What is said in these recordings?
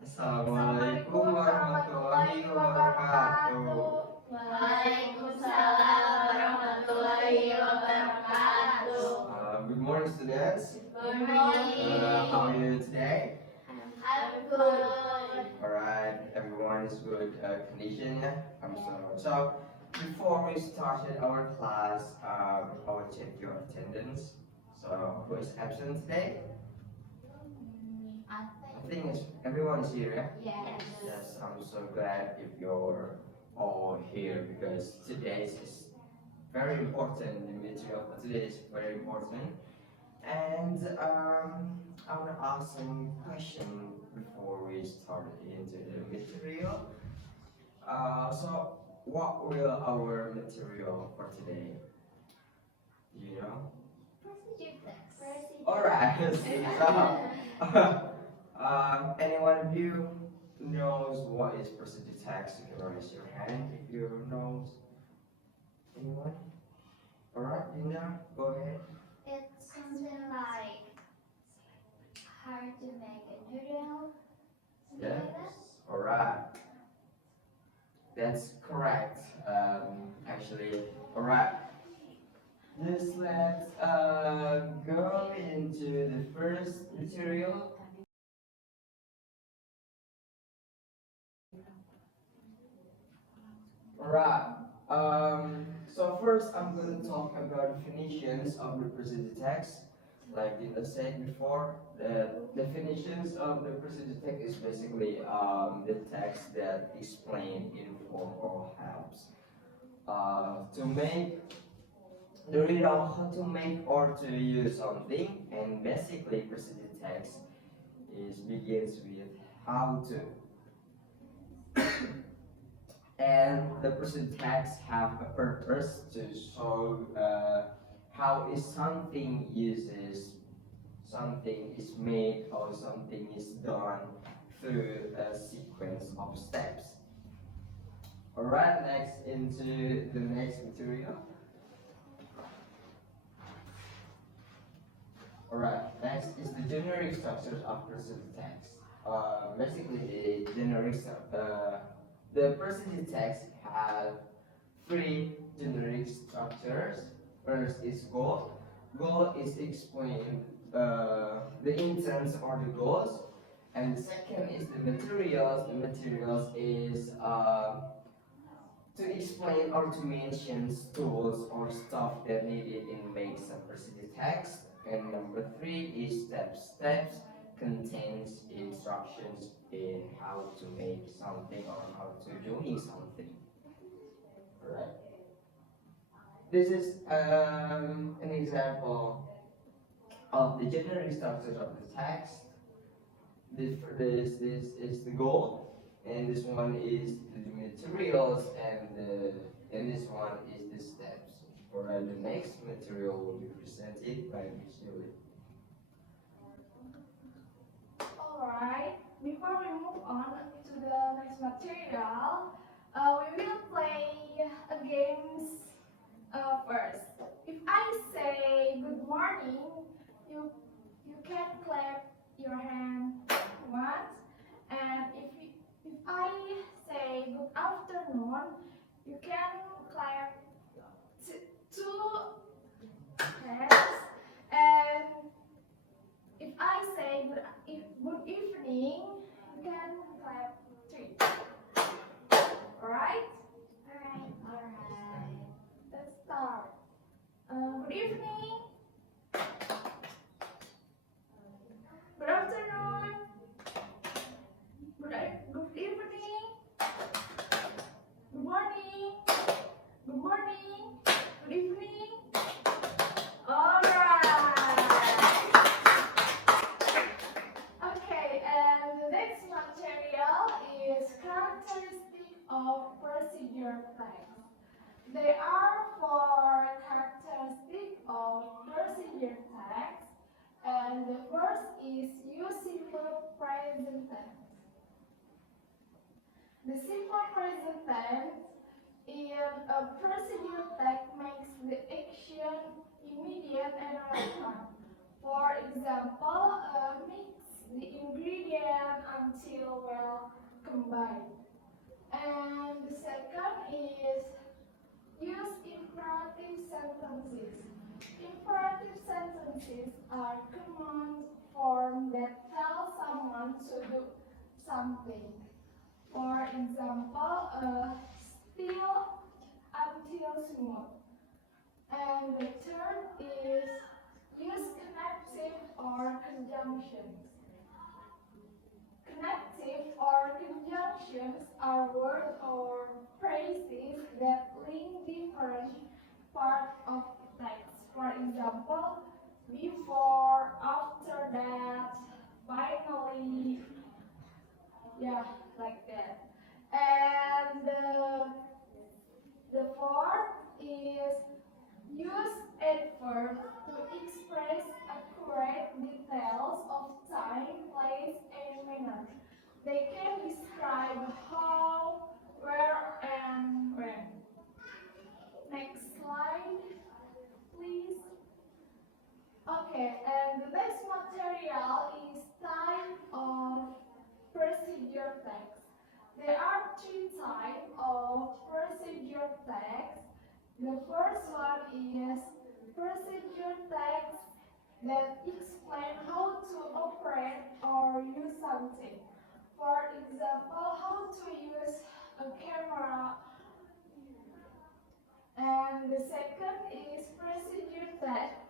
Assalamualaikum warahmatullahi wabarakatuh. Waalaikumsalam warahmatullahi wabarakatuh. Good morning, students. Good morning. How are you today? I'm good. Alright, everyone is good condition. So before we started our class, I will check your attendance. So who is absent today? I think everyone is here. Yeah? Yes. Yes, I'm so glad if you're all here because today is very important. The material for today is very important. And I want to ask some question before we start into the material. So what will our material for today? Do you know? Procedure text. Alright, so any one of you knows what is procedure text? You can raise your hand if you knows. Anyone? Alright, Linda, go ahead. It's something like how to make a noodle. Something like that. Alright, that's correct. Actually, alright. Just let's go into the first material. Alright. So first I'm going to talk about definitions of representative text. Like I said before, the definitions of the representative text is basically the text that explain, inform, or helps to make the reader how to make or to use something. And basically, representative text is begins with how to. And the person tags have a purpose to show how is something uses, something is made, or something is done through a sequence of steps. Alright, next into the next material. Alright, next is the generic structures of person text. Basically, the person text have three generic structures. First is goal. Goal is explain the intents or the goals. And the second is the materials. The materials is to explain or to mention tools or stuff that needed in make some specific text. And number three is steps. Steps contains instructions in how to make something or how to doing something. Right. This is an example of the generic structure of the text. This is the goal, and this one is the materials, and this one is the steps. Alright, the next material will be presented by Miss Julie. Alright, before we move on to the next material, we will play a games first. If I say good morning, you can clap your hand once, and if I say good afternoon, you can clap two hands, and if I say good evening, you can clap three. Alright? Alright. Let's start. Good evening. Good afternoon. Good evening. Good morning. Good morning. Good evening. Alright. Okay, and the next material is characteristic of procedure text. There are four characteristics of procedure text, and the first is use simple present tense. The simple present tense in a procedure text makes the action immediate and relevant. For example, mix the ingredient until well combined. And the second is use imperative sentences. Imperative sentences are command form that tell someone to do something. For example, still until smooth. And the third is use connective or conjunctions. Connective or conjunctions are words or phrases that link different parts of text. For example, before, after that, finally, yeah, like that. And the fourth is use adverb to express accurate details of time, place, and manner. They can describe how, where, and when. Next slide, please. Okay, and the next material is type of procedure text. There are three types of procedure text. The first one is procedure text that explain how to operate or use something. For example, how to use a camera. And the second is procedure text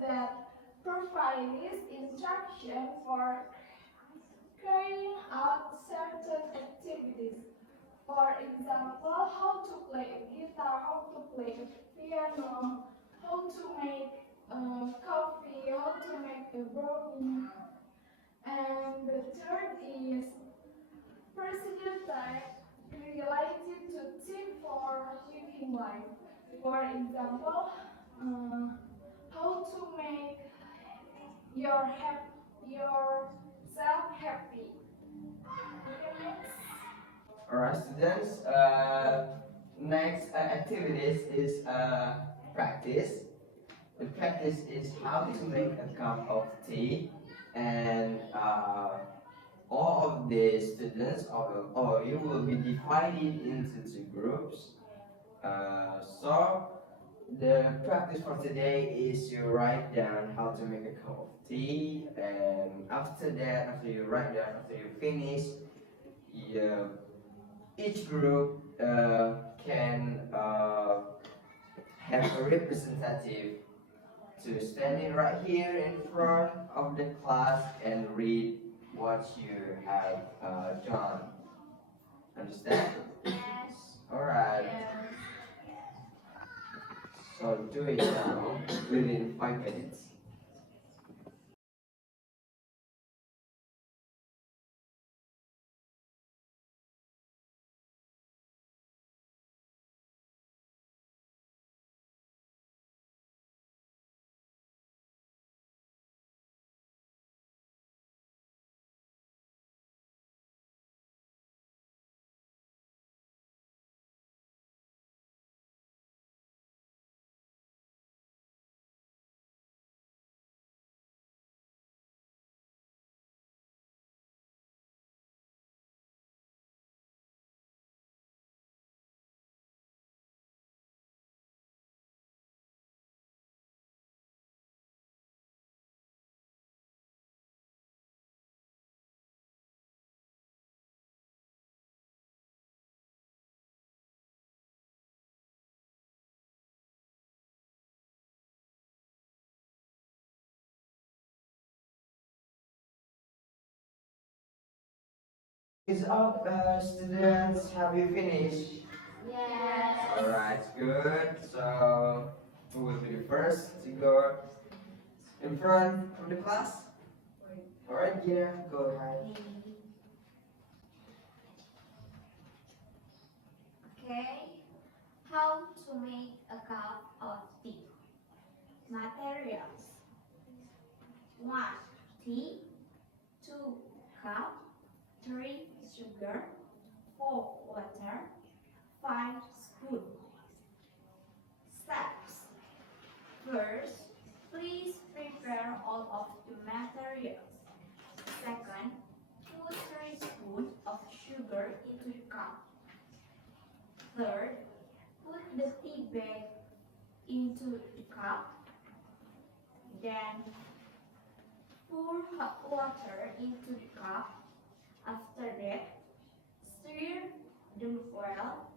that provides instruction for carrying out certain activities. For example, how to play a guitar, how to play a piano, how to make coffee, how to make a brownie. And the third is procedure type related to tip for living life. For example, how to make yourself happy. Okay, next. Alright, students. Next activities is practice. The practice is how to make a cup of tea, and all of the students or you will be divided into two groups. So the practice for today is you write down how to make a cup of tea, and after that, after you write down, after you finish, you, each group can have a representative to standing right here in front of the class and read what you have done. Understand? Yes. Alright. So do it now within 5 minutes. Is up, students. Have you finished? Yes. Alright, good. So, who will be the first to go in front of the class? Alright, Gina, go ahead. Okay. How to make a cup of tea. Materials. 1. Tea. 2. Cup. 3. Sugar. 4. Water. 5. Spoon. Steps. First, please prepare all of the materials materials. Second, put 3 spoons of sugar into the cup. Third, put the tea bag into the cup. Then, pour hot water into the cup. After that, stir them well.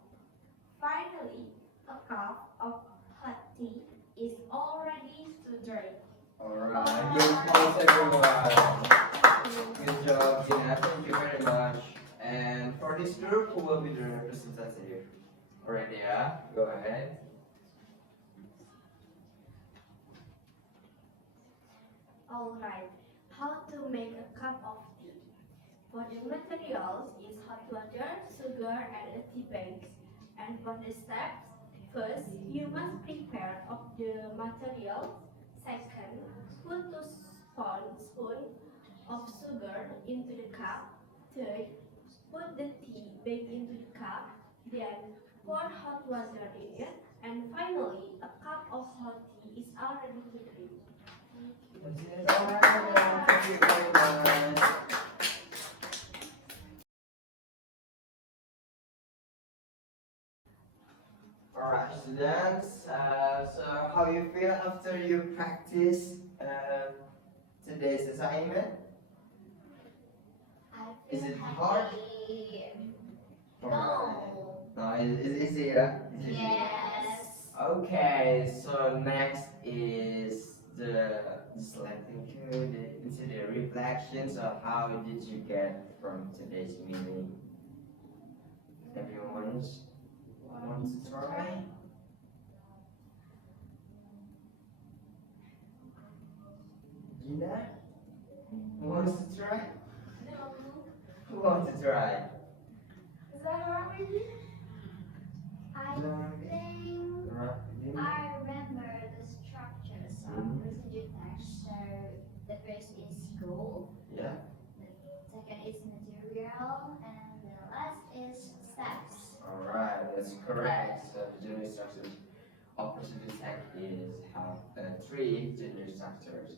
Finally, a cup of hot tea is already to drink. Alright, give applause everyone. Good job, Gina. Thank you very much. And for this group, who will be the representative? Already, yeah? Go ahead. Alright, how to make a cup of tea. For the materials is hot water, sugar, and a tea bag. And for the steps, first you must prepare of the materials. Second, put 2 spoons of sugar into the cup. Third, put the tea bag into the cup. Then pour hot water in it. And finally, a cup of hot tea is already to drink. Alright, thank you very much. Alright, students. So how you feel after you practice today's assignment? I Is feel it hard? happy. Alright. No. No, it's easy, yeah? It's easy. Yes. Okay, so next is the selecting code into the reflections of how did you get from today's meeting. Everyone wants to try? Gina? Who wants to try? Who wants to try? Zara, maybe? I think I remember the structures of procedure text. So the first is goal, Yeah. the second is material, and the last is steps. Alright, that's correct. So the general structures of procedure text is have 3 general structures.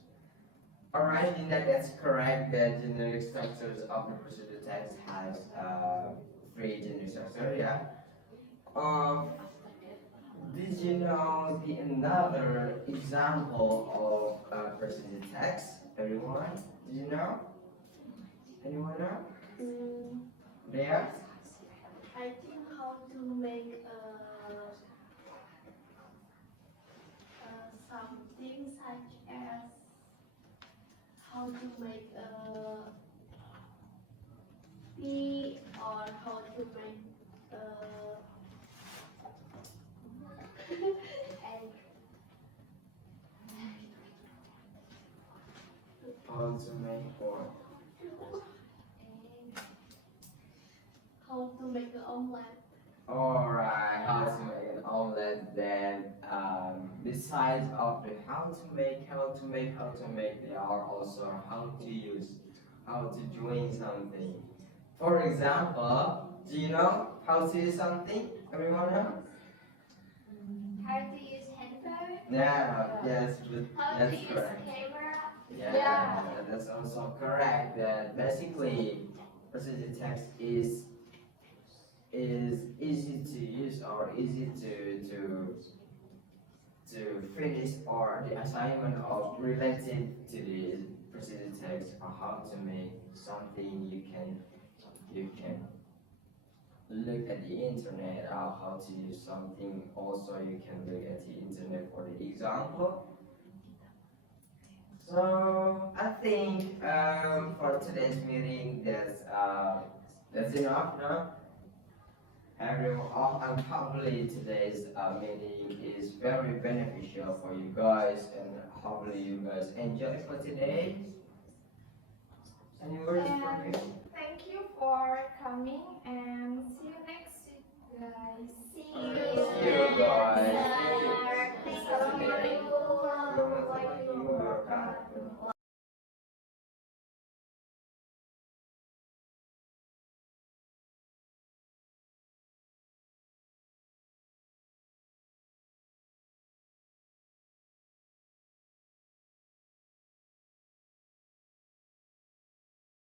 Alright, in that's correct. The generic structures of the procedure text has 3 generic structures. Yeah. Did you know the another example of procedure text? Everyone, did you know? Anyone know? There. I think how to make something such as how to make a tea or how to make egg. How to make what? How to make an omelette. Alright, how to make an omelette. Then besides of the how to make, there are also how to use, how to join something. For example, do you know how to use something? Everyone know? How to use handphone? Yeah, yes, How to that's use correct. camera? Yeah, that's also correct. That basically, procedure text is easy to use or easy to finish or the assignment of related to the procedure text or how to make something you can look at the internet or how to use something also you can look at the internet for the example. So I think for today's meeting that's enough, no? Everyone, and probably today's meeting is very beneficial for you guys, and hopefully you guys enjoy for today. Any words from you? Thank you for coming and see you next week, guys. See you. See you guys.